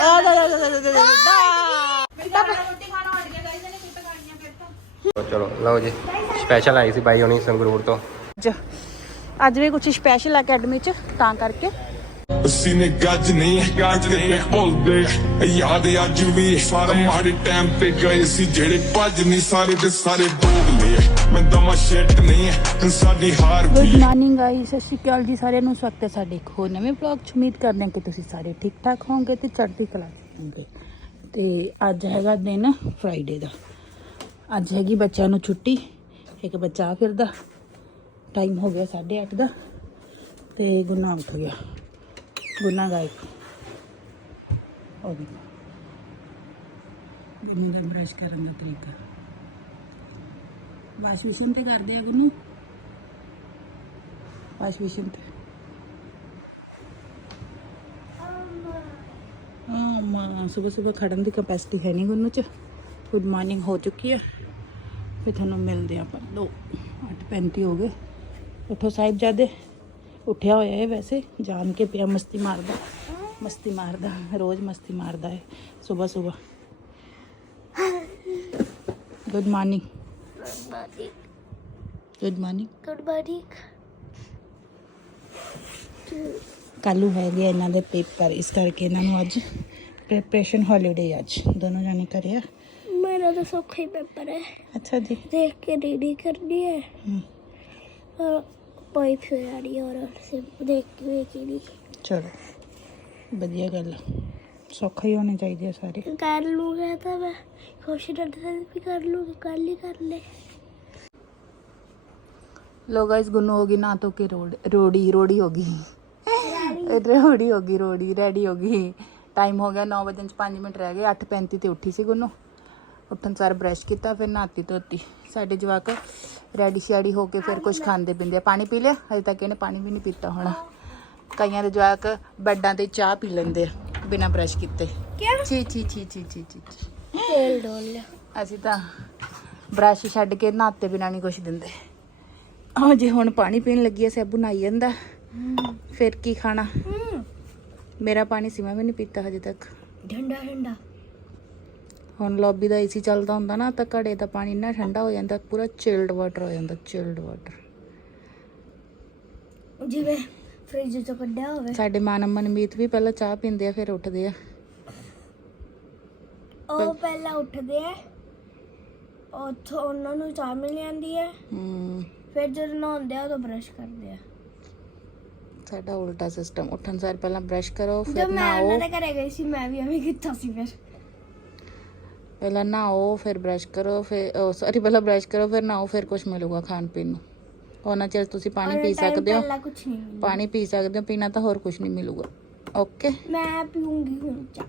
ਆ ਜਾ ਜਾ ਜਾ ਜਾ ਚਲੋ ਲਓ ਜੀ ਸਪੈਸ਼ਲ ਆਈ ਸੀ ਬਾਈ ਹੋਣੀ ਸੰਗਰੂਰ ਤੋਂ ਅੱਜ ਵੀ ਕੁਝ ਸਪੈਸ਼ਲ ਅਕੈਡਮੀ ਚ ਤਾਂ ਕਰਕੇ ਅਸੀਂ ਨੇ ਗੱਜ ਨਹੀਂ ਗੱਜ ਦੇ ਬੋਲਦੇ ਯਾਦ ਅੱਜ ਵੀ ਸਾਰੇ ਮਾੜੇ ਟਾਈਮ ਤੇ ਗਏ ਸੀ, ਜਿਹੜੇ ਭੱਜ ਨਹੀਂ ਸਾਰੇ ਦੇ ਸਾਰੇ ਬੋਲਦੇ ਮੈਂ ਦਮਾ ਸ਼ਿਟ ਨਹੀਂ ਹੈ ਸਾਡੀ ਹਾਰ ਗੁੱਡ ਮਾਰਨਿੰਗ ਗਾਇਸ ਸਤਿ ਸ਼੍ਰੀ ਅਕਾਲ ਜੀ ਸਾਰਿਆਂ ਨੂੰ। ਸਵਾਗਤ ਹੈ ਸਾਡੇ ਇੱਕ ਹੋਰ ਨਵੇਂ ਵਲੌਗ 'ਚ। ਉਮੀਦ ਕਰਦੇ ਹਾਂ ਕਿ ਤੁਸੀਂ ਸਾਰੇ ਠੀਕ ਠਾਕ ਹੋਵੋਗੇ ਤੇ ਚੜ੍ਹਦੀ ਕਲਾ ਹੋਵੋਗੇ। ਤੇ ਅੱਜ ਹੈਗਾ ਦਿਨ ਫਰਾਈਡੇ ਦਾ। ਅੱਜ ਹੈਗੀ ਬੱਚਿਆਂ ਨੂੰ ਛੁੱਟੀ। ਇੱਕ ਬੱਚਾ ਫਿਰਦਾ। ਟਾਈਮ ਹੋ ਗਿਆ 8:30 ਦਾ। ਤੇ ਗੁੰਨਾ ਉੱਠ ਗਿਆ। ਗੁੰਨਾ ਗਾਇ ਉਹ ਦੇਖੋ ਦਾ ਬ੍ਰਸ਼ ਕਰਨ ਦਾ ਤਰੀਕਾ। ਵਾਸ਼ ਵਿਸ਼ਨ ਤੇ ਕਰਦੇ ਆ ਗੁੰਨੂ ਵਾਸ਼ ਵਿਸ਼ਨ ਤੇ। ਹਾਂ ਮਾਂ ਖੜਨ ਦੀ ਕਪੈਸਿਟੀ ਹੈ ਨਹੀਂ ਗੁੰਨੂ ਚ। ਗੁੱਡ ਮਾਰਨਿੰਗ ਹੋ ਚੁੱਕੀ ਹੈ ਫਿਰ ਤੁਹਾਨੂੰ ਮਿਲਦੇ ਆਪਾਂ। ਲੋ 8:35 ਹੋ ਗਏ। ਉਠੋ ਸਾਹਿਬ ਜਾਦੇ ਉੱਠਿਆ ਹੋਇਆ ਹੈ ਵੈਸੇ ਜਾਣ ਕੇ ਪਿਆ ਮਸਤੀ ਮਾਰਦਾ ਮਸਤੀ ਮਾਰਦਾ ਰੋਜ਼ ਮਸਤੀ ਮਾਰਦਾ ਹੈ ਸਵੇਰ ਸਵੇਰ good morning good morning good morning ਕੱਲੂ ਹੈਗੇ ਆ ਇਹਨਾਂ ਦੇ ਪੇਪਰ ਇਸ ਕਰਕੇ ਇਹਨਾਂ ਨੂੰ ਅੱਜ ਪ੍ਰੀਪਰੇਸ਼ਨ ਹੌਲੀਡੇ ਅੱਜ। ਦੋਨੋਂ ਜਾਣੇ ਘਰੇ ਆ। ਮੇਰਾ ਤਾਂ ਸੌਖਾ ਹੀ ਪੇਪਰ ਹੈ। ਅੱਛਾ ਜੀ। ਦੇਖ ਕੇ ਰੀਡਿੰਗ ਕਰਨੀ ਹੈ। ਹਮ, और पाइप से आ रही है और से देख के देख ही नहीं ਚਲੋ ਵਧੀਆ ਗੱਲ ਆ। ਸੌਖਾ ਹੀ ਹੋਣੇ ਚਾਹੀਦੇ ਆ ਸਾਰੇ कर लूँगा तो मैं क्वेश्चन आंसर भी कर लूँगा कल ही कर ले ਲੋ ਗਾਇਸ ਗੁੰਨੂ ਹੋ ਗਈ ਨਾ ਤੋ ਕੇ ਰੋੜ ਰੋੜੀ ਰੋੜੀ ਹੋ ਗਈ ਰੋੜੀ ਹੋ ਗਈ ਰੋੜੀ ਰੈਡੀ ਹੋ ਗਈ ਟਾਈਮ ਹੋ ਗਿਆ 9 ਵਜੇ 5 ਮਿੰਟ ਰਹਿ ਗਏ 8:35 ਤੇ ਉੱਠੀ ਸੀ ਗੁੰਨੂ ਉੱਠਣ ਸਾਰ ਬ੍ਰਸ਼ ਕੀਤਾ ਫਿਰ ਨਹਾਤੀ ਧੋਤੀ। ਸਾਡੇ ਜਵਾਕ ਰੈਡੀ ਸ਼ੈਡੀ ਹੋ ਕੇ ਫਿਰ ਕੁਝ ਖਾਂਦੇ ਪਿੰਦੇ ਪਾਣੀ ਪੀ ਲਿਆ? ਹਜੇ ਤੱਕ ਇਹਨੇ ਪਾਣੀ ਵੀ ਨਹੀਂ ਪੀਤਾ ਹੋਣਾ। ਕਈਆਂ ਦੇ ਜਵਾਕ ਬੈੱਡਾਂ ਤੇ ਚਾਹ ਪੀ ਲੈਂਦੇ ਆ ਬਿਨਾਂ ਬ੍ਰਸ਼ ਕੀਤੇ। ਛੀ ਛੀ ਛੀ ਛੀ ਛੀ ਛੀ ਤੇਲ ਡੋਲ ਲਿਆ। ਅਸੀਂ ਤਾਂ ਬ੍ਰਸ਼ ਛੱਡ ਕੇ ਨਹਾਤੇ ਬਿਨਾਂ ਨਹੀਂ ਕੁਝ ਦਿੰਦੇ। ਆ ਜੇ ਹੁਣ ਪਾਣੀ ਪੀਣ ਲੱਗੀ ਐ ਸੈਬੂ ਨਾਈ ਜਾਂਦਾ। ਫਿਰ ਕੀ ਖਾਣਾ? ਮੇਰਾ ਪਾਣੀ ਸੀਮਾ ਵੀ ਨਹੀਂ ਪੀਤਾ ਹਜੇ ਤੱਕ। ਠੰਡਾ ਠੰਡਾ। ਹੁਣ ਲੌਬੀ ਦਾ ਏਸੀ ਚੱਲਦਾ ਹੁੰਦਾ ਨਾ ਤਾਂ ਘੜੇ ਦਾ ਪਾਣੀ ਇੰਨਾ ਠੰਡਾ ਹੋ ਜਾਂਦਾ ਪੂਰਾ ਚਿਲਡ ਵਾਟਰ ਹੋ ਜਾਂਦਾ ਚਿਲਡ ਵਾਟਰ ਜਿਵੇਂ ਫ੍ਰਿਜ ਤੋਂ ਕੱਢਿਆ ਹੋਵੇ। ਸਾਡੇ ਮਾਨਮ ਮਨਮੀਤ ਵੀ ਪਹਿਲਾਂ ਚਾਹ ਪੀਂਦੇ ਆ ਫਿਰ ਉੱਠਦੇ ਆ। ਉਹ ਪਹਿਲਾਂ ਉੱਠਦੇ ਆ ਉੱਥੋਂ ਉਹਨਾਂ ਨੂੰ ਚਾਹ ਮਿਲ ਜਾਂਦੀ ਹੈ ਹੂੰ। ਫਿਰ ਜਦੋਂ ਨਹਾਉਂਦੇ ਆ ਉਦੋਂ ਬ੍ਰਸ਼ ਕਰਦੇ ਆ। ਸਾਡਾ ਉਲਟਾ ਸਿਸਟਮ ਉੱਠਣ ਸਾਰ ਪਹਿਲਾਂ ਬ੍ਰਸ਼ ਕਰੋ ਫਿਰ ਨਹਾਓ ਮੈਂ ਉਹਨਾਂ ਦੇ ਘਰੇ ਸੀ ਮੈਂ ਵੀ ਐਵੇਂ ਕੀਤਾ ਸੀ ਫਿਰ। ਪਹਿਲਾਂ ਨਹਾਓ ਫਿਰ ਬ੍ਰਸ਼ ਕਰੋ ਫਿਰ ਸੌਰੀ ਪਹਿਲਾਂ ਬ੍ਰਸ਼ ਕਰੋ ਫਿਰ ਨਹਾਓ ਫਿਰ ਕੁਝ ਮਿਲੂਗਾ ਖਾਣ ਪੀਣ ਨੂੰ। ਉਹਨਾਂ ਚਿਰ ਤੁਸੀਂ ਪਾਣੀ ਪੀ ਸਕਦੇ ਹੋ। ਪਹਿਲਾਂ ਕੁਝ ਨਹੀਂ ਮਿਲਦਾ। ਪਾਣੀ ਪੀ ਸਕਦੇ ਹੋ ਪੀਣਾ ਤਾਂ ਹੋਰ ਕੁਝ ਨਹੀਂ ਮਿਲੂਗਾ। ਓਕੇ ਮੈਂ ਪੀਉਂਗੀ ਹੁਣ ਚਾਹ।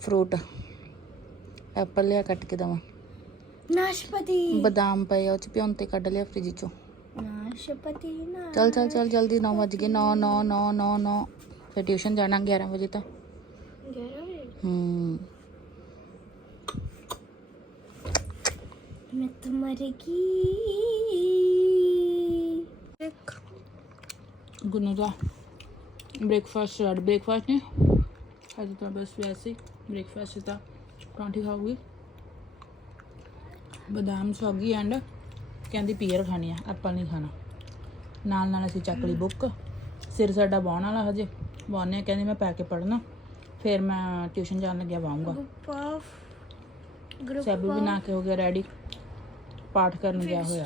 ਫਰੂਟ ਐਪਲ ਲਿਆ ਕੱਟ ਕੇ ਦਵਾਂ। ਨਾਸ਼ਪਤੀ। ਬਦਾਮ ਪਏ ਉਹ ਚ ਪਿਉਣ ਤੇ ਕੱਢ ਲਿਆ ਫ੍ਰਿਜ ਚੋਂ। ਨਾਸ਼ਪਤੀ ਨਾ ਚੱਲ ਚੱਲ ਚੱਲ ਜਲਦੀ 9 ਵਜ ਗਏ 9 9 9 9 9 ਫਿਰ ਟਿਊਸ਼ਨ ਜਾਣਾ 11 ਵਜੇ ਤਾਂ। ਹੂੰ मैं तो मरेगी ਗੁੰਨੂ ਦਾ ਬ੍ਰੇਕਫਾਸਟ ਰੈਡ ਬ੍ਰੇਕਫਾਸਟ ਨੇ ਅੱਜ ਤਾਂ ਬਸ ਵੈਸੇ ਬ੍ਰੇਕਫਾਸਟ ਤਾਂ ਪਰਾਂਠੀ ਖਾਊਗੀ ਬਦਾਮ ਸੌਗੀ ਐਂਡ ਕਹਿੰਦੀ ਪੀਅਰ ਖਾਣੀ ਆ ਐਪਲ ਨਹੀਂ ਖਾਣਾ ਨਾਲ ਨਾਲ ਅਸੀਂ ਚੱਕ ਲਈ ਬੁੱਕ ਸਿਰ ਸਾਡਾ ਵਾਹੁਣ ਵਾਲਾ ਹਜੇ ਵਾਹੁੰਦੇ ਆ ਕਹਿੰਦੀ ਮੈਂ ਪੈ ਕੇ ਪੜਨਾ ਫਿਰ ਮੈਂ ਟਿਊਸ਼ਨ ਜਾਣ ਲੱਗਿਆ ਵਾਉਂਗਾ ਗਰੁੱਪ। ਆਫ ਵੀ ਨਾ ਕੇ ਹੋ ਗਿਆ ਰੈਡੀ ਪਾਠ ਕਰਨ ਗਿਆ ਹੋਇਆ।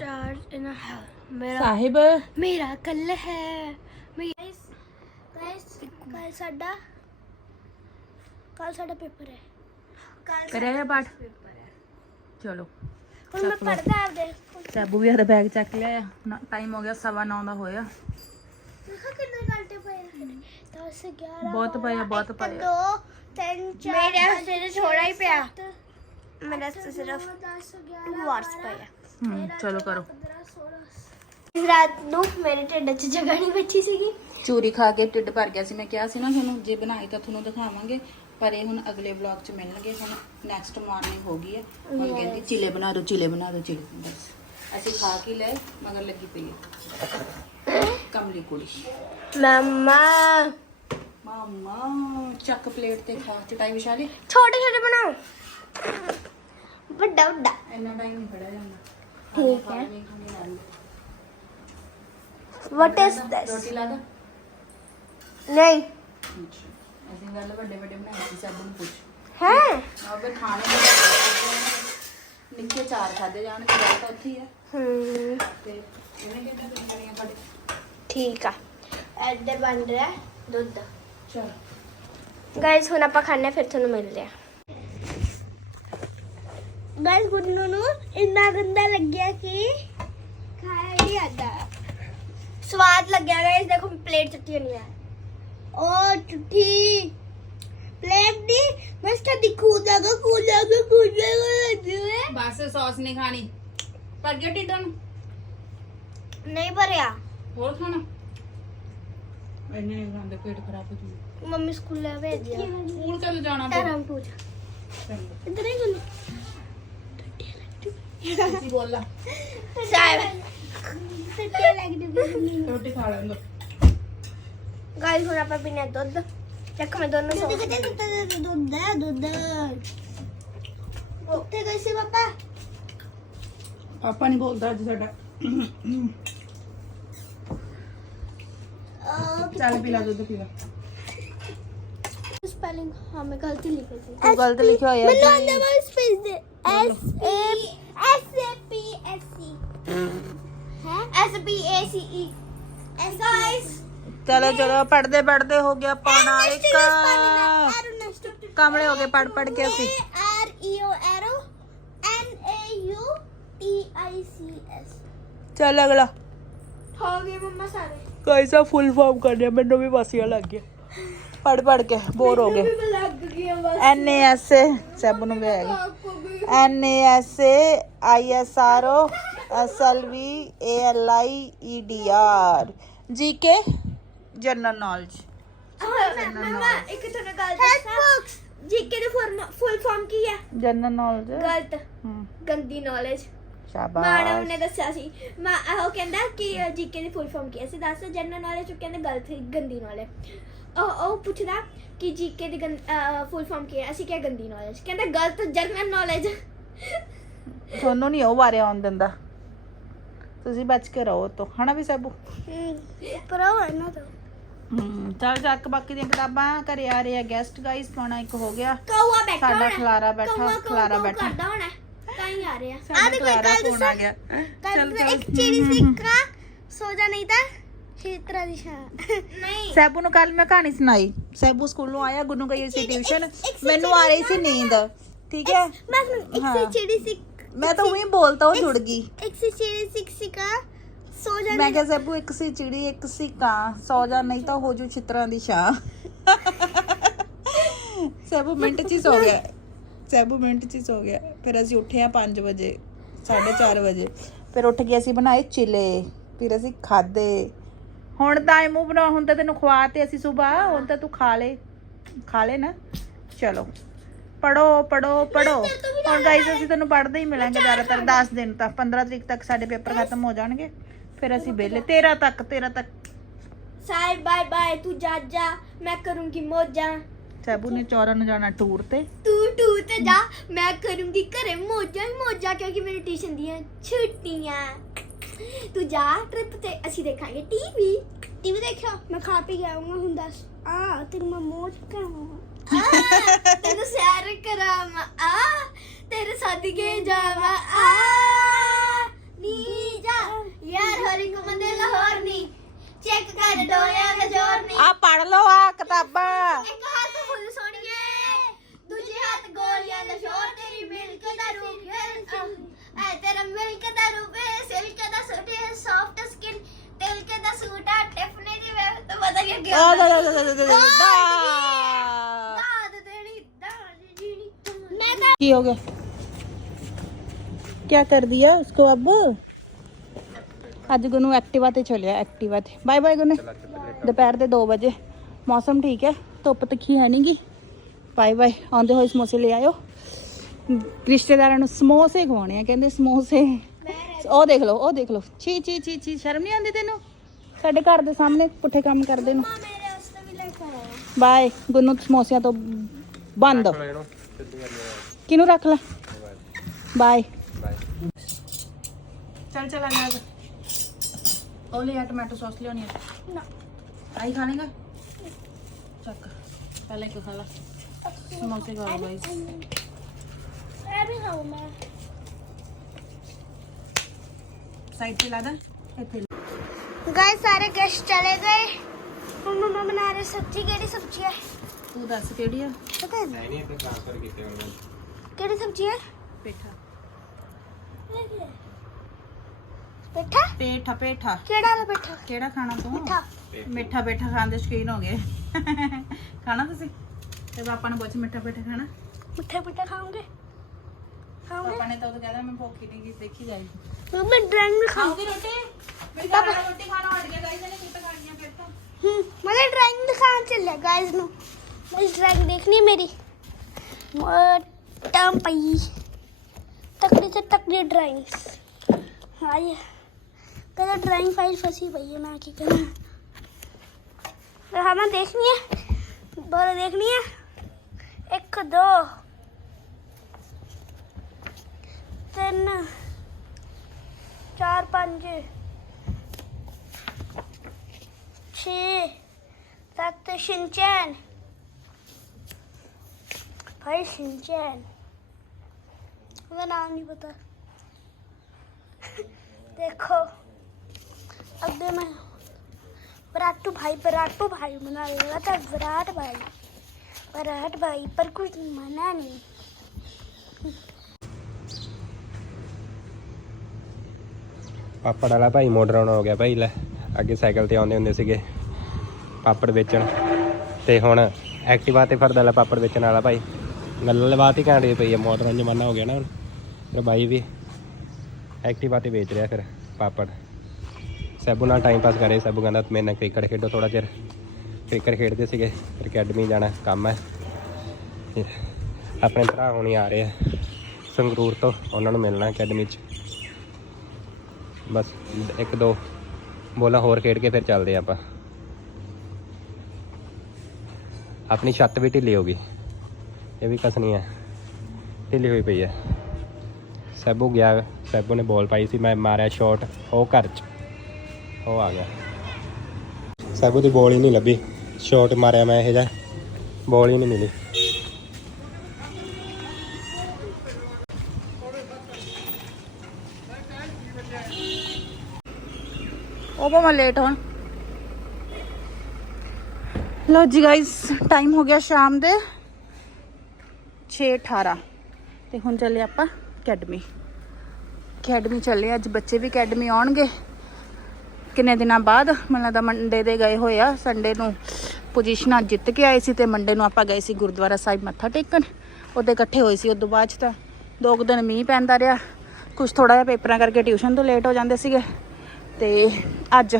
ਸਾਹਿਬ। ਮੇਰਾ ਕੱਲ ਹੈ। ਕੱਲ ਸਾਡਾ ਕੱਲ ਸਾਡਾ ਪੇਪਰ ਹੈ। ਕੱਲ ਕਰਿਆ ਪਾਠ? ਪੇਪਰ ਹੈ। ਚਲੋ। ਹੁਣ ਮੈਂ ਪੜਦਾ ਆਪਦੇ। ਸੈਬੂ ਵੀ ਆਦਾ ਬੈਗ ਚੱਕ ਲਿਆ। ਟਾਈਮ ਹੋ ਗਿਆ 9:30 ਦਾ ਹੋਇਆ। ਦੇਖੋ ਕਿੰਨੇ ਘੰਟੇ ਪਏ ਨੇ 10 11 ਬਹੁਤ ਪਏ ਆ, ਬਹੁਤ ਪਏ ਆ। 2 3 4 ਮੇਰੇ ਵਾਸਤੇ ਥੋੜਾ ਹੀ ਪਿਆ। ਮੇਰੇ ਵਾਸਤੇ ਸਿਰਫ 10 11 ਵਾਰਸ ਪਏ ਹੂੰ ਚਲੋ ਕਰੋ। ਇਸ ਰਾਤ ਨੂੰ ਮੇਰੇ ਢਿੱਡ 'ਚ ਜਗ੍ਹਾ ਨਹੀਂ ਬਚੀ ਸੀਗੀ। ਚੂਰੀ ਖਾ ਕੇ ਢਿੱਡ ਭਰ ਗਿਆ ਸੀ। ਮੈਂ ਕਿਹਾ ਸੀ ਨਾ ਤੁਹਾਨੂੰ ਜੇ ਬਣਾਈ ਤਾਂ ਤੁਹਾਨੂੰ ਦਿਖਾਵਾਂਗੇ ਪਰ ਇਹ ਹੁਣ ਅਗਲੇ ਵਲੌਗ 'ਚ ਮਿਲਣਗੇ। ਹੁਣ ਨੈਕਸਟ ਮਾਰਨਿੰਗ ਹੋ ਗਈ ਹੈ। ਹੁਣ ਕਹਿੰਦੀ ਚਿਲੇ ਬਣਾ ਦਿਓ ਚਿਲੇ ਬਣਾ ਦਿਓ ਚਿਲੇ ਬਸ। ਅਸੀਂ ਖਾ ਕੇ ਲਏ ਮਗਰ ਲੱਗੀ ਪਈ ਹੈ? ਕਮਲੀ ਕੁੜੀ। ਮਮਾ। ਮਾਮਾ ਚੱਕ ਪਲੇਟ ਤੇ ਖਾ ਚਟਾਈ ਵਿਛਾ ਲਈ। ਛੋਟੇ ਛੋਟੇ ਬਣਾਓ। ਵੱਡਾ ਵੱਡਾ। ਇੰਨਾ ਟਾਈਮ ਨਹੀਂ ਖੜਾ ਜਾਂਦਾ। ਠੀਕ ਹੈ। ਖਾਣੇ ਖਾਣੇ ਨਾਲ। ਵਾਟ ਇਜ਼ ਦਿਸ ਰੋਟੀ ਲਾ ਦੋ। ਨਹੀਂ। ਅਸੀਂ ਗੱਲ ਵੱਡੇ ਵੱਡੇ ਬਣਾਏ ਸੀ ਸਭ ਨੂੰ ਪੁੱਛ। ਹੈ? ਅਗਰ ਖਾਣੇ ਦੇ ਨਿੱਕੇ ਚਾਰ ਖਾਦੇ ਜਾਣਗੇ ਗੱਲ ਤਾਂ ਉੱਥੇ ਹੀ ਹੈ। ਹਮ ਤੇ ਇਹਨੇ ਕਿਹੜਾ ਕਰੀਆਂ ਕੱਢ ਠੀਕ ਆ। ਇੱਧਰ ਬਣ ਰਿਹਾ ਦੁੱਧ। ਚਲ ਗਾਇਸ ਹੁਣ ਆਪਾਂ ਖਾਣੇ ਫਿਰ ਤੁਹਾਨੂੰ ਮਿਲਦੇ ਆ ਗਾਇਸ ਗੁੰਨੂ ਨੂੰ ਇੰਨਾ ਗੰਦਾ ਲੱਗਿਆ ਕਿ ਖਾਇਆ ਹੀ ਆਦਾ ਸਵਾਦ ਲੱਗਿਆ ਗਾਇਸ ਦੇਖੋ ਪਲੇਟ ਚੁੱਟੀ ਨਹੀਂ ਹੈ। ਓ ਚੁੱਟੀ ਪਲੇਟ ਦੀ ਮਸਤ ਦਿਖੂ ਜਾਗਾ ਕੂ ਜਾਗਾ ਕੂ ਜਾਗਾ ਜਿਵੇਂ। ਬਸ ਸੌਸ ਨਹੀਂ ਖਾਣੀ। ਪਰ ਗਿਆ ਢਿੱਡਾਂ ਨੂੰ ਨਹੀਂ ਭਰਿਆ। ਹੋਰ ਖਾਣਾ? ਇੰਨੇ ਨਹੀਂ ਖਾਂਦੇ ਪੇਟ ਖਰਾਬ ਹੋ ਜੂ ਮੰਮੀ ਸਕੂਲ ਲੈ ਭੇਜਿਆ ਸਕੂਲ ਚੱਲ ਜਾਣਾ ਆਰਾਮ ਪੂਜ ਇਧਰ ਹੀ ਗੁੰਨੂ ਤੁਸੀਂ ਬੋਲਾ ਸਾਹਿਬ ਟੱਟੇ ਲੱਗ ਜੂਗੀ ਰੋਟੀ ਖਾ ਲੈਂਦਾ ਗਾਇਸ ਹੁਣ ਆਪਾਂ ਪੀਨੇ ਦੁੱਧ। ਚੱਕ ਮੈਂ ਦੋਨੋਂ ਸੌਸ ਦੁੱਧ ਦੁੱਧ। ਦੁੱਧ ਉੱਤੇ ਗਏ ਸੀ ਪਾਪਾ? ਪਾਪਾ ਨਹੀਂ ਬੋਲਦਾ ਅੱਜ ਸਾਡਾ। ਚੱਲ ਪੀ ਲਾ ਦੁੱਧ ਪੀ ਲਾ ਸਪੈਲਿੰਗ ਹਾਂ ਮੈਂ ਗਲਤੀ ਲਿਖੀ ਸੀ ਤੂੰ ਗਲਤ ਲਿਖਿਆ ਹੋਇਆ ਮੈਨੂੰ ਆਂਦਾ ਮੈਂ ਸਪੇਸ ਦੇ S A S A P S C ਹੈ S P A C E S guys ਚਲੋ ਚਲੋ ਪੜਦੇ ਪੜਦੇ ਹੋ ਗਿਆ ਪੌਣਾ ਇੱਕ ਕਾਮਲੇ ਹੋ ਗਏ ਪੜ ਪੜ ਕੇ ਅਸੀਂ R E O aero N A U T I C S ਚੱਲ ਅਗਲਾ ਹੋ ਗਏ ਸਾਰੇ ਕੈਸਾ ਫੁੱਲ ਫਾਰਮ ਕਰਨੇ ਮੈਨੂੰ ਵੀ ਵਾਸੀਆਂ ਲੱਗ ਗਿਆ ਪੜ ਪੜ ਕੇ ਬੋਰ ਹੋ ਗਏ। ਲੱਗ ਗਿਆ ਬਸ ਐਨ ਏ ਐਸ ਏ ਸਭ ਨੂੰ ਵੀ ਹੈਗੀ। N A S A I S R O S L V A L I E D R G K general knowledge ਮੰਮਾ ਇੱਕ ਤੁਹਾਨੂੰ ਗੱਲ ਦੱਸਾਂ। ਜੀਕੇ ਦੀ ਫੁੱਲ ਫੁੱਲ ਫਾਰਮ ਕੀ ਹੈ? ਜਨਰਲ ਨੌਲੇਜ ਗਲਤ। ਗੰਦੀ ਨੌਲੇਜ ਸ਼ਾਬਾਸ਼। ਨੇ ਦੱਸਿਆ ਸੀ। ਮੈਂ ਉਹ ਕਹਿੰਦਾ ਕਿ ਜੀਕੇ ਦੀ ਫੁੱਲ ਫਾਰਮ ਕੀ ਹੈ ਅਸੀਂ ਦੱਸ ਜਨਰਲ ਨੌਲੇਜ ਉਹ ਕਹਿੰਦਾ ਗਲਤ ਗੰਦੀ ਨੌਲੇਜ ਉਹ ਉਹ ਪੁੱਛਦਾ ਕਿ ਜੀਕੇ ਦੀ ਫੁੱਲ ਫਾਰਮ ਕੀ ਹੈ? ਅਸੀਂ ਕਿਹਾ ਗੰਦੀ ਨੌਲੇਜ ਕਹਿੰਦਾ ਗਲਤ ਜਨਰਲ ਨੌਲੇਜ ਤੁਹਾਨੂੰ ਨਹੀਂ ਉਹ ਬਾਰੇ ਆਉਣ ਦਿੰਦਾ। ਤੁਸੀਂ ਬਚ ਕੇ ਰਹੋ ਤੋਂ। ਹਨਾ ਵੀ ਸਭੂ ਪਰ ਉਹ ਹੈ ਨਾ ਤਾਂ। ਹਮ ਚੱਲ ਚੱਕ ਬਾਕੀ ਦੀਆਂ ਕਿਤਾਬਾਂ। ਘਰੇ ਆ ਰਹੇ ਆ ਗੈਸਟ ਗਾਈਸ ਪੌਣਾ ਇੱਕ ਹੋ ਗਿਆ। ਕੌਆ ਬੈਠਾ ਸਾਡਾ ਹੋਣਾ। ਖਲਾਰਾ ਬੈਠਾ, ਕੌਆ- ਕੌਆ- ਖਲਾਰਾ ਕੌਆ ਬੈਠਾ। ਕਰਦਾ ਹੋਣਾ। ਤਾਂ ਹੀ ਆ ਰਿਹਾ ਸਾਡਾ ਖਲਾਰਾ ਫੋਨ ਆ ਗਿਆ। ਕੱਲ ਚੱਲ ਚੱਲ। ਇੱਕ ਚਿੜੀ ਸਿੱਕਾ ਸੋ ਜਾ ਨਹੀਂ ਤਾਂ ਖੇਤਰਾ ਦੀ ਸ਼ਾ ਨਹੀਂ। ਸੈਬੂ ਨੂੰ ਕੱਲ ਮੈਂ ਕਹਾਣੀ ਸੁਣਾਈ। ਸੈਬੂ ਸਕੂਲੋਂ ਆਇਆ ਗੁੰਨੂ ਗਈ ਸੀ ਟਿਊਸ਼ਨ। ਮੈਨੂੰ ਆ ਰਹੀ ਸੀ ਨੀਂਦ। ਠੀਕ ਹੈ? ਮੈਂ ਸੁਣ ਇੱਕ ਹਾਂ। ਸੀ ਚਿੜੀ ਸਿੱਕ ਮੈਂ ਤਾਂ ਉਹੀ ਬੋਲਤਾ ਉਹ ਜੁੜ ਗਈ। ਇੱਕ ਸੀ ਚਿੜੀ ਸਿੱਕ ਸਿੱਕਾ ਸੋ ਜਾ ਮੈਂ ਕਿਹਾ ਸੈਬੂ ਇੱਕ ਸੀ ਚਿੜੀ ਇੱਕ ਸੀ ਕਾਂ ਸੌ ਜਾ ਨਹੀਂ ਤਾਂ ਹੋ ਜੂ ਚਿੱਤਰਾਂ ਦੀ ਛਾਂ। ਸੈਬੂ ਮਿੰਟ ਚ ਹੀ ਸੋ ਗਿਆ। ਸੈਬੂ ਮਿੰਟ ਚ ਸੋ ਗਿਆ। ਫਿਰ ਅਸੀਂ ਉੱਠੇ ਆ 5 ਵਜੇ 4:30 ਵਜੇ। ਫਿਰ ਉੱਠ ਕੇ ਅਸੀਂ ਬਣਾਏ ਚਿਲੇ ਫਿਰ ਅਸੀਂ ਖਾਦੇ ਹੁਣ ਤਾਂ ਇਹ ਮੂੰਹ ਬਣਾ ਹੁਣ ਤਾਂ ਤੈਨੂੰ ਖਵਾਤੇ ਅਸੀਂ ਸਵੇਰ ਹੁਣ ਤਾਂ ਤੂੰ ਖਾ ਲੈ। ਖਾ ਲੈ ਨਾ। ਚਲੋ। ਪੜੋ ਪੜੋ ਪੜੋ ਹੁਣ ਗਾਇਸ ਅਸੀਂ ਤੈਨੂੰ ਪੜਦੇ ਹੀ ਮਿਲਾਂਗੇ ਜ਼ਿਆਦਾਤਰ 10 ਦਿਨ ਤੱਕ 15 ਤਰੀਕ ਤੱਕ ਸਾਡੇ ਪੇਪਰ ਖਤਮ ਹੋ ਜਾਣਗੇ। ਫਿਰ ਅਸੀਂ ਵਿਹਲੇ। 13 ਤੱਕ 13 ਤੱਕ। ਸਾਈ ਬਾਏ ਬਾਏ ਤੂੰ ਜਾ ਜਾ। ਮੈਂ ਕਰੂੰਗੀ ਮੋਜਾਂ। ਸੈਬੂ ਨੇ ਚੌਰਾ ਨੂੰ ਜਾਣਾ ਟੂਰ ਤੇ। ਤੂੰ ਟੂਰ ਤੇ ਜਾ ਮੈਂ ਕਰੂੰਗੀ ਘਰੇ ਮੋਜਾ ਹੀ ਮੋਜਾ ਕਿਉਂਕਿ ਮੇਰੀ ਟਿਊਸ਼ਨ ਦੀਆਂ ਛੁੱਟੀਆਂ। ਤੂੰ ਜਾ ਟ੍ਰਿਪ ਤੇ ਅਸੀਂ ਦੇਖਾਂਗੇ ਟੀਵੀ ਟੀਵੀ ਦੇਖਿਓ ਮੈਂ ਖਾ ਪੀ ਗਿਆ ਹੂੰ ਹੁਣ ਦੱਸ। ਆ ਤੇਰੀ ਮੈਂ ਮੋਜ ਕਰਾਂ ਆ ਤੈਨੂੰ ਸੈਰ ਕਰਾਵਾਂ। ਆ ਤੇਰੇ ਸਦਕੇ ਜਾਵਾਂ। ਆ ਨੀ ਜਾ। ਯਾਰ ਹੋਰੀ ਕੋ ਮੰਦੇ ਲਾਹੌਰ ਨੀ। ਚੈੱਕ ਕਰ ਡੋਲਿਆਂ ਦਾ ਜ਼ੋਰ ਨੀ। ਆ ਪੜ ਲਓ ਆ ਕਿਤਾਬਾਂ। తేలికదా రూపే సెల్కదా సోటి సాఫ్ట్ స్కిన్ తేలికదా సూట టెఫ్నే ది వ్యవస్థ బదలకి ਕੀ ਹੋ ਗਿਆ? ਕੀ ਕਰ ਦਿਆ ਉਸਕੋ ਅਬ? ਅੱਜ ਗੁਨੂੰ ਐਕਟਿਵਾ ਤੇ ਚਲਿਆ, ਐਕਟਿਵਾ ਤੇ। ਬਾਏ ਬਾਏ ਗੁਨੇ। ਦੁਪਹਿਰ ਦੇ 2 ਵਜੇ। ਮੌਸਮ ਠੀਕ ਹੈ? ਧੁੱਪ ਤੱਕੀ ਹੈ ਨਹੀਂਗੀ ਬਾਏ ਬਾਏ। ਆਉਂਦੇ ਹੋਏ ਸਮੋਸੇ ਲੈ ਆਇਓ। ਰਿਸ਼ਤੇਦਾਰਾਂ ਨੂੰ ਸਮੋਸੇ ਖਵਾਉਣੇ ਆ ਕਹਿੰਦੇ ਸਮੋਸੇ। ਉਹ ਦੇਖ ਲਓ ਉਹ ਦੇਖ ਲਓ। ਛੀ ਛੀ ਛੀ ਛੀ ਸ਼ਰਮ ਨਹੀਂ ਆਉਂਦੀ ਤੈਨੂੰ? ਸਾਡੇ ਘਰ ਦੇ ਸਾਹਮਣੇ ਪੁੱਠੇ ਕੰਮ ਕਰਦੇ ਨੂੰ। ਮੇਰੇ ਵਾਸਤੇ ਵੀ ਲੈ ਕੇ ਆਇਆ। ਬਾਏ ਗੁੰਨੂ ਸਮੋਸਿਆਂ ਤੋਂ ਬੰਦ। ਕਿਹਨੂੰ ਰੱਖ ਲੈ? ਬਾਏ। ਚੱਲ ਚੱਲ ਆ ਜਾ। ਉਹ ਲਿਆ ਟੋਮੈਟੋ ਸੌਸ ਲਿਆਉਣੀ ਹੈ ਨਾ। ਆਈ ਖਾਣੇਗਾ? ਚੱਕ। ਪਹਿਲਾਂ ਇੱਕ ਖਾ ਲਾ। ਸਮੋਸੇ ਖਾ ਲਓ ਬਾਈ। ਗਾਇਸ ਸਾਰੇ ਗੈਸਟ ਚਲੇ ਗਏ। ਹੁਣ ਮਮਾ ਬਣਾ ਰਹੇ ਸਬਜ਼ੀ ਕਿਹੜੀ ਸਬਜ਼ੀ ਹੈ? ਤੂੰ ਦੱਸ ਕਿਹੜੀ ਆ? ਪਤਾ ਨਹੀਂ ਨਹੀਂ ਇੱਥੇ ਟ੍ਰਾਂਸਫਰ ਕੀਤੇ ਉਹਨਾਂ ਕਿਹੜੀ ਸਬਜ਼ੀ ਹੈ? ਪੇਠਾ। ਪੇਠਾ? ਪੇਠਾ ਪੇਠਾ। ਕਿਹੜਾ ਵਾਲਾ ਪੇਠਾ? ਕਿਹੜਾ ਖਾਣਾ ਤੂੰ? ਮਿੱਠਾ ਮਿੱਠਾ ਪੇਠਾ ਖਾਣ ਦੇ ਸ਼ੌਕੀਨ ਹੋ ਗਏ। ਖਾਣਾ ਤੁਸੀਂ? ਤੇ ਪਾਪਾ ਨੂੰ ਪੁੱਛ ਮਿੱਠਾ ਪੇਠਾ ਖਾਣਾ? ਮਿੱਠਾ ਪੇਠਾ ਖਾਓਗੇ? पापा ने तो, तो कहा था मैं भूखी नहीं की देखी जाएगी। हाँ, मैं ड्राइंग खाऊँगी रोटी? मेरी घर रोटी खाना हट गया गाइस मैंने कुत्ता खानी है फिर तो। हम्म मुझे ड्राइंग दिखाना चल गाइस नो। मुझे ड्राइंग देखनी मेरी। टर्म पई। तकड़ी से तकड़ी ड्राइंग। हाँ ये। कहते ड्राइंग फ़ाइल फंसी पई है मैं की कहना हमें हाँ, देखनी है। दो देखनी है? एक दो। तीन चार पाँच ਛੇ ਸੱਤ ਸ਼ਿਨਚੈਨ ਭਾਈ ਸ਼ਿਨਚੈਨ ਉਹਦਾ ਨਾਮ ਨਹੀਂ ਪਤਾ देखो अबे मैं विराटू भाई विराटू भाई बना लेगा था विराट भाई विराट भाई पर कुछ मना नहीं ਪਾਪੜ ਵਾਲਾ ਭਾਈ ਮਾਡਰਨ ਹੋ ਗਿਆ ਭਾਈ, ਲੈ, ਅੱਗੇ ਸਾਈਕਲ ਤੇ ਆਉਂਦੇ ਹੁੰਦੇ ਸੀਗੇ ਪਾਪੜ ਵੇਚਣ। ਤੇ ਹੁਣ ਐਕਟਿਵਾ ਤੇ ਫਿਰਦਾ ਲੈ ਪਾਪੜ ਵੇਚਣ ਵਾਲਾ ਭਾਈ। ਗੱਲ ਬਾਤ ਹੀ ਕਾਂਡੀ ਪਈ ਹੈ ਮਾਡਰਨ ਜ਼ਮਾਨਾ ਹੋ ਗਿਆ ਨਾ ਹੁਣ। ਤੇ ਬਾਈ ਵੀ ਐਕਟਿਵਾ ਤੇ ਵੇਚ ਰਿਹਾ ਫਿਰ ਪਾਪੜ। ਸੈਬੂ ਨਾਲ ਟਾਈਮ ਪਾਸ ਕਰੇ, ਸੈਬੂ ਕਹਿੰਦਾ ਮੇਰੇ ਨਾਲ ਕ੍ਰਿਕਟ ਖੇਡੋ ਥੋੜਾ ਚਿਰ। ਕ੍ਰਿਕਟ ਖੇਡਦੇ ਸੀਗੇ, ਫਿਰ ਅਕੈਡਮੀ ਜਾਣਾ, ਕੰਮ ਹੈ। ਆਪਣੇ ਭਰਾ ਹੁਣੀ ਆ ਰਹੇ ਆ ਸੰਗਰੂਰ ਤੋਂ, ਉਹਨਾਂ ਨੂੰ ਮਿਲਣਾ ਅਕੈਡਮੀ 'ਚ। ਬਸ ਇੱਕ ਦੋ ਬੋਲਾਂ ਹੋਰ ਖੇਡ ਕੇ ਫਿਰ ਚੱਲਦੇ ਆਪਾਂ। ਆਪਣੀ ਛੱਤ ਵੀ ਢਿੱਲੀ ਹੋ ਗਈ। ਇਹ ਵੀ ਕਸਣੀ ਹੈ ਢਿੱਲੀ ਹੋਈ ਪਈ ਹੈ ਸੈਬੂ ਗਿਆ, ਸੈਬੂ ਨੇ ਬੋਲ ਪਾਈ ਸੀ, ਮੈਂ ਮਾਰਿਆ ਸ਼ਾਟ ਉਹ ਘਰ ਚ। ਉਹ ਆ ਗਿਆ। ਸੈਬੂ ਦੀ ਬੋਲ ਹੀ ਨਹੀਂ ਲੱਭੀ। ਸ਼ਾਟ ਮਾਰਿਆ ਮੈਂ ਇਹ ਜਾ ਬੋਲ ਹੀ ਨਹੀਂ ਮਿਲੀ। ਭਾਵੇਂ ਲੇਟ ਹੋਣ ਲੋ ਜੀ ਗਾਇਸ ਟਾਈਮ ਹੋ ਗਿਆ ਸ਼ਾਮ ਦੇ 6:18 ਤੇ ਹੁਣ ਚੱਲੇ ਆਪਾਂ ਅਕੈਡਮੀ ਅਕੈਡਮੀ ਚੱਲੇ ਅੱਜ ਬੱਚੇ ਵੀ ਅਕੈਡਮੀ ਆਉਣਗੇ ਕਿੰਨੇ ਦਿਨਾਂ ਬਾਅਦ ਮੈਨੂੰ ਲੱਗਦਾ ਮੰਡੇ ਦੇ ਗਏ ਹੋਏ ਆ ਸੰਡੇ ਨੂੰ ਪੋਜੀਸ਼ਨਾਂ ਜਿੱਤ ਕੇ ਆਏ ਸੀ ਤੇ ਮੰਡੇ ਨੂੰ ਆਪਾਂ ਗਏ ਸੀ ਗੁਰਦੁਆਰਾ ਸਾਹਿਬ ਮੱਥਾ ਟੇਕਣ ਉਹਦੇ ਇਕੱਠੇ ਹੋਏ ਸੀ ਉਦੋਂ ਬਾਅਦ 'ਚ ਤਾਂ ਦੋ ਕੁ ਦਿਨ ਮੀਂਹ ਪੈਂਦਾ ਰਿਹਾ ਕੁਝ ਥੋੜਾ ਜਿਹਾ ਪੇਪਰਾਂ ਕਰਕੇ ਟਿਊਸ਼ਨ ਤੋਂ ਲੇਟ ਹੋ ਜਾਂਦੇ ਸੀਗੇ ਤੇ ਅੱਜ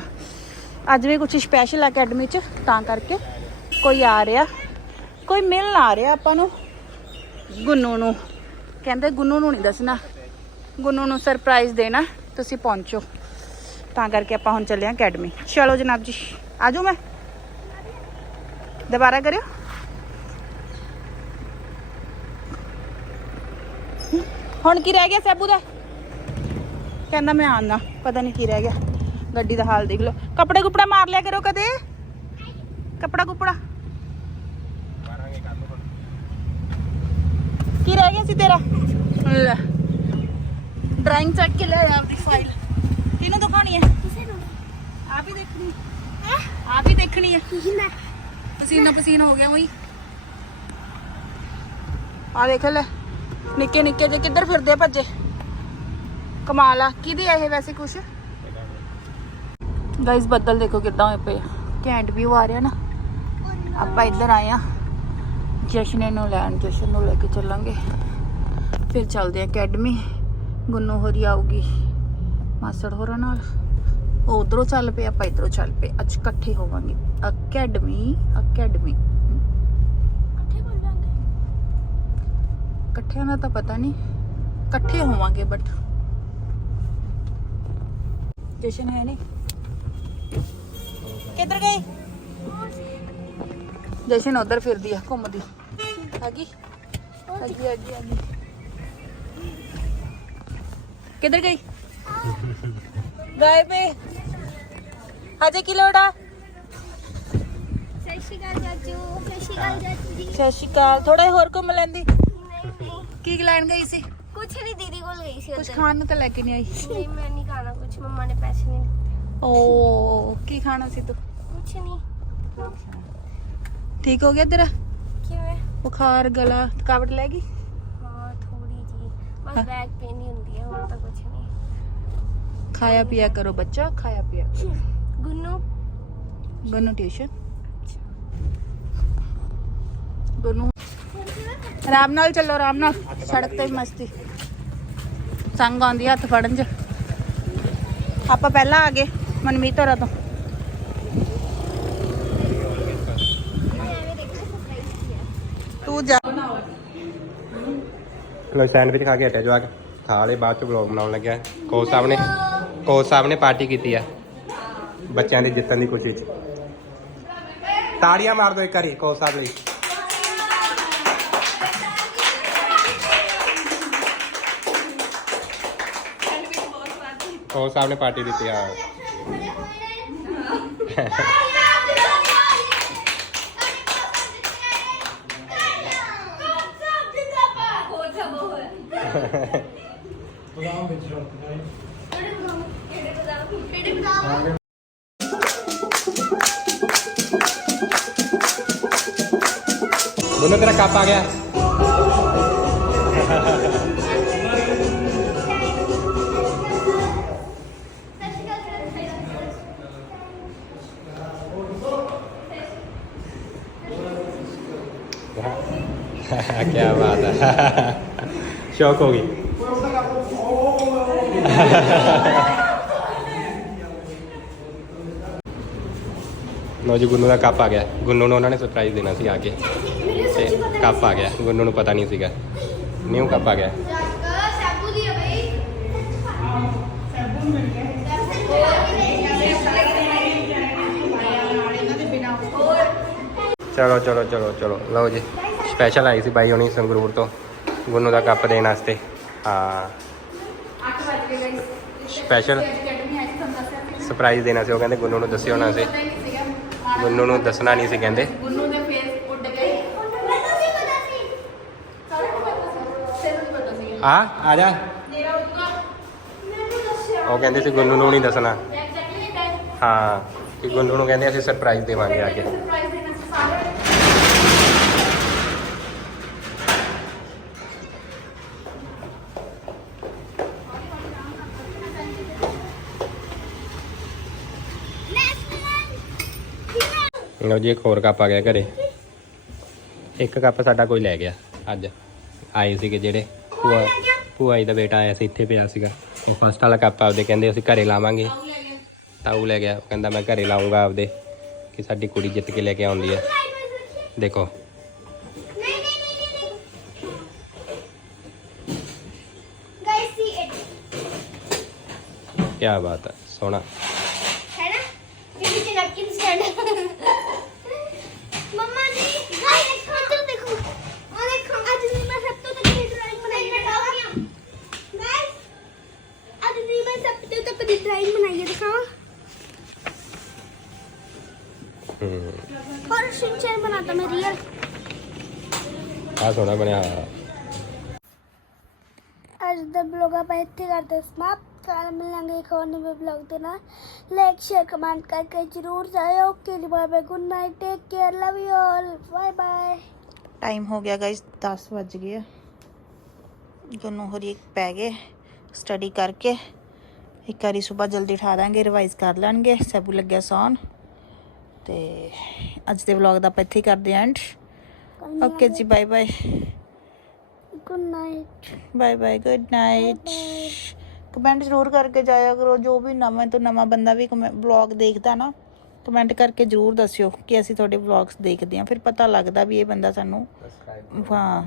ਅੱਜ ਵੀ ਕੁਝ ਸਪੈਸ਼ਲ ਅਕੈਡਮੀ 'ਚ, ਤਾਂ ਕਰਕੇ ਕੋਈ ਆ ਰਿਹਾ। ਕੋਈ ਮਿਲਣ ਆ ਰਿਹਾ ਆਪਾਂ ਨੂੰ। ਗੁੰਨੂ ਨੂੰ। ਕਹਿੰਦੇ ਗੁੰਨੂ ਨੂੰ ਨਹੀਂ ਦੱਸਣਾ। ਗੁੰਨੂ ਨੂੰ ਸਰਪ੍ਰਾਈਜ਼ ਦੇਣਾ। ਤੁਸੀਂ ਪਹੁੰਚੋ। ਤਾਂ ਕਰਕੇ ਆਪਾਂ ਹੁਣ ਚੱਲੇ ਹਾਂ ਅਕੈਡਮੀ ਚਲੋ ਜਨਾਬ ਜੀ, ਆਜੋ ਮੈਂ। ਦੁਬਾਰਾ ਕਰਿਓ। ਹੁਣ ਕੀ ਰਹਿ ਗਿਆ ਸਾਬੂ ਦਾ? ਕਹਿੰਦਾ ਮੈਂ ਆਣਾ ਪਤਾ ਨਹੀਂ ਕੀ ਰਹਿ ਗਿਆ। ਗੱਡੀ ਦਾ ਹਾਲ ਦੇਖ ਲਓ। ਕੱਪੜੇ ਕੁਪੜਾ ਮਾਰ ਲਿਆ ਕਰੋ ਕਦੇ। ਕੱਪੜਾ ਕੁਪੜਾ। ਕੀ ਰਹਿ ਗਿਆ ਸੀ ਤੇਰਾ? ਲੈ। ਡਰਾਇੰਗ ਚੱਕ ਕੇ ਲੈ ਆਪਦੀ ਫਾਈਲ ਕਿਹਨੂੰ ਦਿਖਾਉਣੀ ਹੈ? ਕਿਸੇ ਨੂੰ। ਆਪ ਹੀ ਦੇਖਣੀ। ਹੈ? ਆਪ ਹੀ ਦੇਖਣੀ ਹੈ। ਮੈਂ ਪਸੀਨਾ ਪਸੀਨਾ ਹੋ ਗਿਆ ਉਹੀ ਆ ਦੇਖ ਲੈ। ਨਿੱਕੇ ਨਿੱਕੇ ਜੇ ਕਿੱਧਰ ਫਿਰਦੇ ਭੱਜੇ। ਕਮਾਲ ਆ। ਕਿਹਦੀ ਆ ਇਹ ਵੈਸੇ ਕੁਛ? ਗਾਇਸ ਬੱਦਲ ਦੇਖੋ ਕਿੱਦਾਂ ਹੋਏ ਪਏ ਘੈਂਟ ਵੀ ਆ ਰਿਹਾ ਨਾ। ਆਪਾਂ ਇੱਧਰ ਆਏ ਆ। ਜਸ਼ਨ ਨੂੰ ਲੈਣ ਜਸ਼ਨ ਨੂੰ ਲੈ ਕੇ ਚੱਲਾਂਗੇ। ਫਿਰ ਚੱਲਦੇ ਆ ਅਕੈਡਮੀ ਗੁੰਨੂ ਹੋਰੀ ਆਊਗੀ ਮਾਸੜ ਹੋਰਾਂ ਨਾਲ। ਉਹ ਉਧਰੋਂ ਚੱਲ ਪਏ ਆਪਾਂ ਇਧਰੋਂ ਚੱਲ ਪਏ। ਅੱਜ ਇਕੱਠੇ ਹੋਵਾਂਗੇ। ਅਕੈਡਮੀ ਅਕੈਡਮੀ ਇਕੱਠੇ ਬਣ ਤਾਂ ਪਤਾ ਨਹੀਂ। ਇਕੱਠੇ ਹੋਵਾਂਗੇ ਬਟ ਜਸ਼ਨ ਹੈ ਨਹੀਂ। ਕਿੱਧਰ ਗਏ ਜਸ਼ਨ ਉਧਰ ਫਿਰਦੀ ਆ ਘੁੰਮਦੀ। ਹੈਗੀ? ਹੈਗੀ ਹੈਗੀ ਹੈਗੀ। ਕਿੱਧਰ ਗਈ? ਗਾਇਬ ਹੈ ਹਜੇ ਕੀ ਲੋੜ ਆ? ਸਤਿ ਸ਼੍ਰੀ ਅਕਾਲ ਚਾਚੂ ਸਤਿ ਸ਼੍ਰੀ ਅਕਾਲ ਚਾਚੂ ਜੀ। ਸਤਿ ਸ਼੍ਰੀ ਅਕਾਲ। ਥੋੜਾ ਹੋਰ ਘੁੰਮ ਲੈਂਦੀ। ਨਹੀਂ ਨਹੀਂ। ਕੀ ਲੈਣ ਗਈ ਸੀ? ਕੁਛ ਨਹੀਂ ਦੀਦੀ ਕੋਲ ਗਈ ਸੀ ਕੁਝ ਉੱਧਰ। ਖਾਣ ਨੂੰ ਤਾਂ ਲੈ ਕੇ ਨਹੀਂ ਆਈ। ਨਹੀਂ ਮੈਂ ਨਹੀਂ ਖਾਣਾ ਕੁਛ ਮੰਮਾ ਨੇ ਪੈਸੇ ਨਹੀਂ ਦਿੱਤੇ। ਓ ਕੀ ਖਾਣਾ ਸੀ ਤੂੰ? ਕੁਛ ਨਹੀਂ ਠੀਕ ਹੋ ਗਿਆ ਤੇਰਾ? ਕਿਵੇਂ? ਬੁਖਾਰ ਗਲਾ ਥਕਾਵਟ ਲੈ ਗਈ? ਹਾਂ ਥੋੜੀ ਜੀ। ਹਾਂ। ਬਸ ਬੈਕ ਪੇਨ ਹੀ ਹੁੰਦੀ ਹੈ ਹੋਰ ਤਾਂ ਕੁਛ ਨਹੀਂ ਖਾਇਆ ਪੀਆ ਕਰੋ ਬੱਚਾ ਖਾਇਆ ਪੀਆ। ਗੁੰਨੂ? ਗਨੂ ਟਿਊਸ਼ਨ ਗਨੂ। ਆਰਾਮ ਨਾਲ ਚੱਲੋ ਆਰਾਮ ਨਾਲ। ਸੜਕ ਤੇ ਮਸਤੀ। ਸੰਗ ਆਉਂਦੀ ਹੱਥ ਫੜਨ ਚ। ਆਪਾਂ ਪਹਿਲਾਂ ਆ ਗਏ। ਮਨਮੀਤ ਹੋਰਾਂ ਤੋਂ। ਤੂੰ ਜਾ। ਲੋ ਸੈਂਡਵਿਚ ਖਾ ਕੇ ਹਟਿਆ ਜਵਾਕ। ਖਾ ਬਾਅਦ ਚ ਵਲੌਗ ਬਣਾਉਣ ਲੱਗਿਆ। ਕੋਚ ਸਾਹਿਬ ਨੇ ਕੋਚ ਸਾਹਿਬ ਨੇ ਪਾਰਟੀ ਕੀਤੀ ਆ। ਬੱਚਿਆਂ ਦੀ ਜਿੱਤਣ ਦੀ ਖੁਸ਼ੀ ਚ। ਤਾੜੀਆਂ ਮਾਰ ਦੋ ਇੱਕ ਵਾਰੀ, ਕੋਚ ਸਾਹਿਬ ਲਈ। ਕੋਚ ਸਾਹਿਬ ਨੇ ਪਾਰਟੀ ਦਿੱਤੀ ਆ। ਦੋਨੋਂ ਤੇਰਾ ਕੱਪ ਆ ਗਿਆ ਕੀ ਬਾਤ ਹੈ ਸ਼ੌਕ ਹੋ ਗਈ ਲੋ ਜੀ, ਗੁੰਨੂ ਦਾ ਕੱਪ ਆ ਗਿਆ। ਗੁੰਨੂ ਨੂੰ ਉਹਨਾਂ ਨੇ ਸਰਪ੍ਰਾਈਜ਼ ਦੇਣਾ ਸੀ ਆ ਕੇ। ਤੇ ਕੱਪ ਆ ਗਿਆ। ਗੁੰਨੂ ਨੂੰ ਪਤਾ ਨਹੀਂ ਸੀਗਾ। ਨਿਊ ਕੱਪ ਆ ਗਿਆ। ਚਲੋ ਚਲੋ ਚਲੋ ਚਲੋ। ਲਓ ਜੀ। ਸਪੈਸ਼ਲ ਆਈ ਸੀ ਬਾਈ ਹੁਣੀ ਸੰਗਰੂਰ ਤੋਂ ਗੁੰਨੂ ਦਾ ਕੱਪ ਦੇਣ ਵਾਸਤੇ। ਹਾਂ। 8 ਵਜੇ ਗਈ ਸਪੈਸ਼ਲ ਦੱਸਿਆ ਸਰਪ੍ਰਾਈਜ਼ ਦੇਣਾ ਸੀ ਉਹ ਕਹਿੰਦੇ ਗੁੰਨੂ ਨੂੰ ਦੱਸਿਓ ਨਾ ਸੀ ਗੁੰਨੂ ਨੂੰ ਦੱਸਣਾ ਨਹੀਂ ਸੀ ਕਹਿੰਦੇ। ਗੁੰਨੂ ਦੇ ਫੇਸ ਉੱਡ ਗਏ। ਆ ਆ ਜਾ। ਦੱਸਿਆ ਉਹ ਕਹਿੰਦੇ ਸੀ ਗੁੰਨੂ ਨੂੰ ਨਹੀਂ ਦੱਸਣਾ। ਹਾਂ ਕਿ ਗੁੰਨੂ ਨੂੰ ਕਹਿੰਦੇ ਅਸੀਂ ਸਰਪ੍ਰਾਈਜ਼ ਦੇਵਾਂਗੇ ਆ ਕੇ ਸਰਪ੍ਰਾਈਜ਼ ਦੇਣਾ ਸੀ ਸਾਰੇ ਲਓ ਜੀ ਇੱਕ ਹੋਰ ਕੱਪ ਆ ਗਿਆ ਘਰੇ। ਇੱਕ ਕੱਪ ਸਾਡਾ ਕੋਈ ਲੈ ਗਿਆ ਅੱਜ। ਆਏ ਸੀਗੇ ਜਿਹੜੇ ਭੂਆ ਭੂਆ ਜੀ ਦਾ ਬੇਟਾ ਆਇਆ ਸੀ ਇੱਥੇ ਪਿਆ ਸੀਗਾ। ਉਹ ਫਸਟ ਵਾਲਾ ਕੱਪ ਆਪਦੇ ਕਹਿੰਦੇ ਅਸੀਂ ਘਰੇ ਲਾਵਾਂਗੇ। ਤਾਊ ਲੈ ਗਿਆ ਕਹਿੰਦਾ ਮੈਂ ਘਰੇ ਲਾਉਂਗਾ ਆਪਦੇ ਕਿ ਸਾਡੀ ਕੁੜੀ ਜਿੱਤ ਕੇ ਲੈ ਕੇ ਆਉਂਦੀ ਹੈ ਦੇਖੋ। ਕੀ ਬਾਤ ਹੈ ਸੋਹਣਾ। और शिनचैन बनाता मैं रियल ਆ ਸੋਹਣਾ ਬਣਿਆ ਹੋਇਆ। ਅੱਜ ਦਾ ਬਲੌਗ ਆਪਾਂ ਇੱਥੇ ਕਰਦੇ ਸਮਾਪਤ ਕੱਲ ਮਿਲਾਂਗੇ ਇੱਕ ਹੋਰ ਨਵੇਂ ਬਲੌਗ ਦੇ ਨਾਲ ਲਾਈਕ ਸ਼ੇਅਰ ਕਮੈਂਟ ਕਰਕੇ ਜਰੂਰ ਜਾਇਓ ਓਕੇ ਜੀ bye bye good night take care love you all bye bye time ਹੋ ਗਿਆ ਗਾਇਸ 10 ਵੱਜ ਗਏ ਆ ਦੋਨੋਂ ਹਰੀ ਪੈ ਗਏ ਸਟੱਡੀ ਕਰਕੇ ਇੱਕ ਵਾਰੀ ਸਵੇਰ ਜਲਦੀ ਉਠਾ ਦਾਂਗੇ ਰਿਵਾਈਜ਼ ਕਰ ਲੈਣਗੇ ਸਭੂ ਲੱਗਿਆ ਸੌਣ ਤੇ ਅੱਜ ਦੇ ਵਲੌਗ ਦਾ ਆਪਾਂ ਇੱਥੇ ਹੀ ਕਰਦੇ ਆਂ ਐਂਡ ਓਕੇ ਜੀ bye bye good night bye bye good night comment ਜ਼ਰੂਰ ਕਰਕੇ ਜਾਇਆ ਕਰੋ ਜੋ ਵੀ ਨਵਾਂ ਤੋਂ ਨਵਾਂ ਬੰਦਾ ਵੀ ਵਲੌਗ ਦੇਖਦਾ ਨਾ ਕਮੈਂਟ ਕਰਕੇ ਜ਼ਰੂਰ ਦੱਸਿਓ ਕਿ ਅਸੀਂ ਤੁਹਾਡੇ ਵਲੌਗਸ ਦੇਖਦੇ ਹਾਂ। ਫਿਰ ਪਤਾ ਲੱਗਦਾ ਵੀ ਇਹ ਬੰਦਾ ਸਾਨੂੰ ਹਾਂ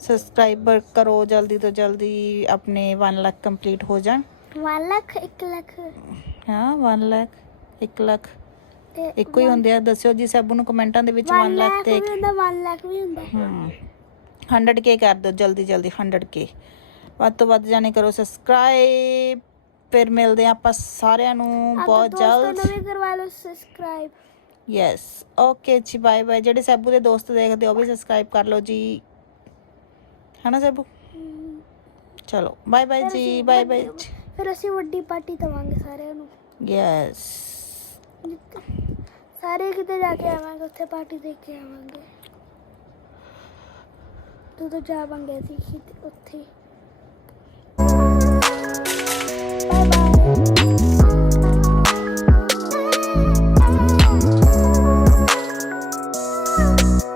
ਸਬਸਕ੍ਰਾਈਬਰ ਕਰੋ ਜਲਦੀ ਤੋਂ ਜਲਦੀ ਆਪਣੇ 1 ਲੱਖ ਕੰਪਲੀਟ ਹੋ ਜਾਣ। 1 ਲੱਖ 1 ਲੱਖ ਹਾਂ 1 ਲੱਖ 1 ਲੱਖ ਇੱਕੋ ਹੀ ਹੁੰਦੇ ਆ ਦੱਸਿਓ ਜੀ ਸੈਬੂ ਨੂੰ ਕਮੈਂਟਾਂ ਦੇ ਵਿੱਚ 1 ਲੱਖ ਤੇ ਵੀ ਹੁੰਦਾ 1 ਲੱਖ ਵੀ ਹੁੰਦਾ। ਹਮ 100k ਕਰ ਦਿਓ ਜਲਦੀ ਜਲਦੀ 100k ਵੱਧ ਤੋਂ ਵੱਧ ਜਾਣੇ ਕਰੋ ਸਬਸਕ੍ਰਾਈਬ ਫਿਰ ਮਿਲਦੇ ਆ ਆਪਾਂ ਸਾਰਿਆਂ ਨੂੰ ਬਹੁਤ ਦੋਸਤੋ ਜਲਦ। ਨੂੰ ਵੀ ਕਰਵਾ ਲਓ ਸਬਸਕ੍ਰਾਈਬ ਯੈਸ ਓਕੇ ਜੀ ਬਾਏ ਬਾਏ ਜਿਹੜੇ ਸੈਬੂ ਦੇ ਦੋਸਤ ਦੇਖਦੇ ਉਹ ਵੀ ਸਬਸਕ੍ਰਾਈਬ ਕਰ ਲਓ ਜੀ। ਹਨਾ ਸੈਬੂ? ਚਲੋ ਬਾਏ ਬਾਏ ਜੀ ਬਾਏ ਬਾਏ ਫਿਰ ਅਸੀਂ ਵੱਡੀ ਪਾਰਟੀ ਦਵਾਂਗੇ ਸਾਰਿਆਂ ਨੂੰ। ਯੈਸ ਸਾਰੇ ਕਿਤੇ ਜਾ ਕੇ ਆਵਾਂਗੇ, ਉੱਥੇ ਪਾਰਟੀ ਦੇ ਕੇ ਆਵਾਂਗੇ। ਤੂੰ ਤਾਂ ਜਾਵਾਂਗੇ ਅਸੀਂ, ਕਿਤੇ ਉੱਥੇ।